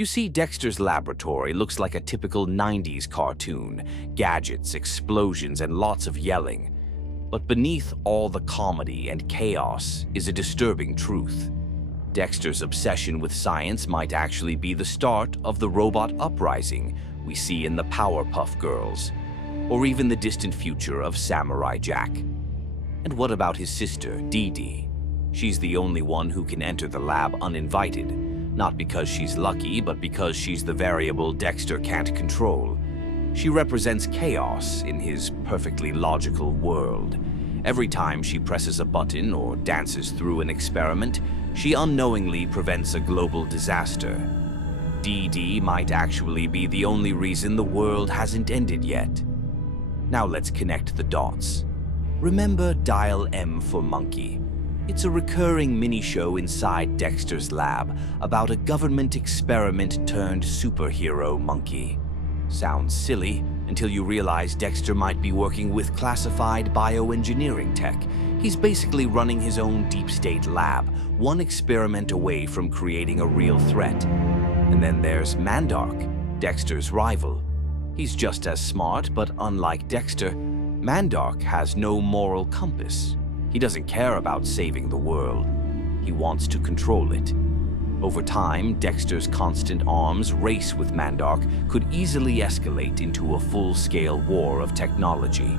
You see, Dexter's laboratory looks like a typical 90s cartoon: gadgets, explosions, and lots of yelling. But beneath all the comedy and chaos is a disturbing truth. Dexter's obsession with science might actually be the start of the robot uprising we see in the Powerpuff Girls, or even the distant future of Samurai Jack. And what about his sister, Dee Dee? She's the only one who can enter the lab uninvited, not because she's lucky, but because she's the variable Dexter can't control. She represents chaos in his perfectly logical world. Every time she presses a button or dances through an experiment, she unknowingly prevents a global disaster. Dee Dee might actually be the only reason the world hasn't ended yet. Now let's connect the dots. Remember Dial M for Monkey? It's a recurring mini-show inside Dexter's lab about a government experiment turned superhero monkey. Sounds silly until you realize Dexter might be working with classified bioengineering tech. He's basically running his own deep state lab, one experiment away from creating a real threat. And then there's Mandark, Dexter's rival. He's just as smart, but unlike Dexter, Mandark has no moral compass. He doesn't care about saving the world. He wants to control it. Over time, Dexter's constant arms race with Mandark could easily escalate into a full-scale war of technology.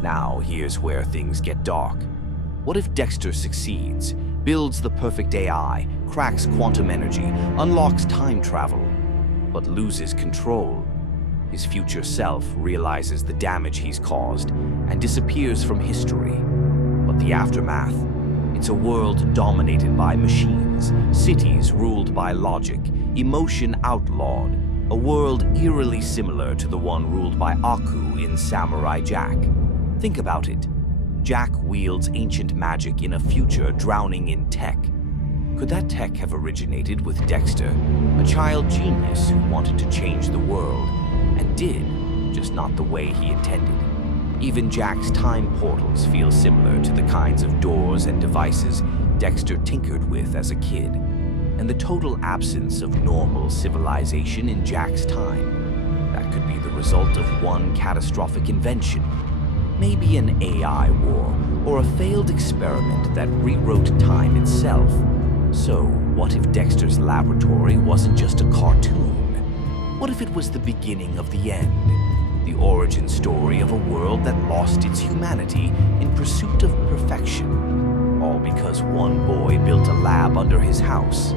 Now, here's where things get dark. What if Dexter succeeds, builds the perfect AI, cracks quantum energy, unlocks time travel, but loses control? His future self realizes the damage he's caused and disappears from history. But the aftermath? It's a world dominated by machines, cities ruled by logic, emotion outlawed, a world eerily similar to the one ruled by Aku in Samurai Jack. Think about it. Jack wields ancient magic in a future drowning in tech. Could that tech have originated with Dexter, a child genius who wanted to change the world, and did, just not the way he intended? Even Jack's time portals feel similar to the kinds of doors and devices Dexter tinkered with as a kid, and the total absence of normal civilization in Jack's time. That could be the result of one catastrophic invention, maybe an AI war, or a failed experiment that rewrote time itself. So, what if Dexter's laboratory wasn't just a cartoon? What if it was the beginning of the end? The origin story of a world that lost its humanity in pursuit of perfection, all because one boy built a lab under his house.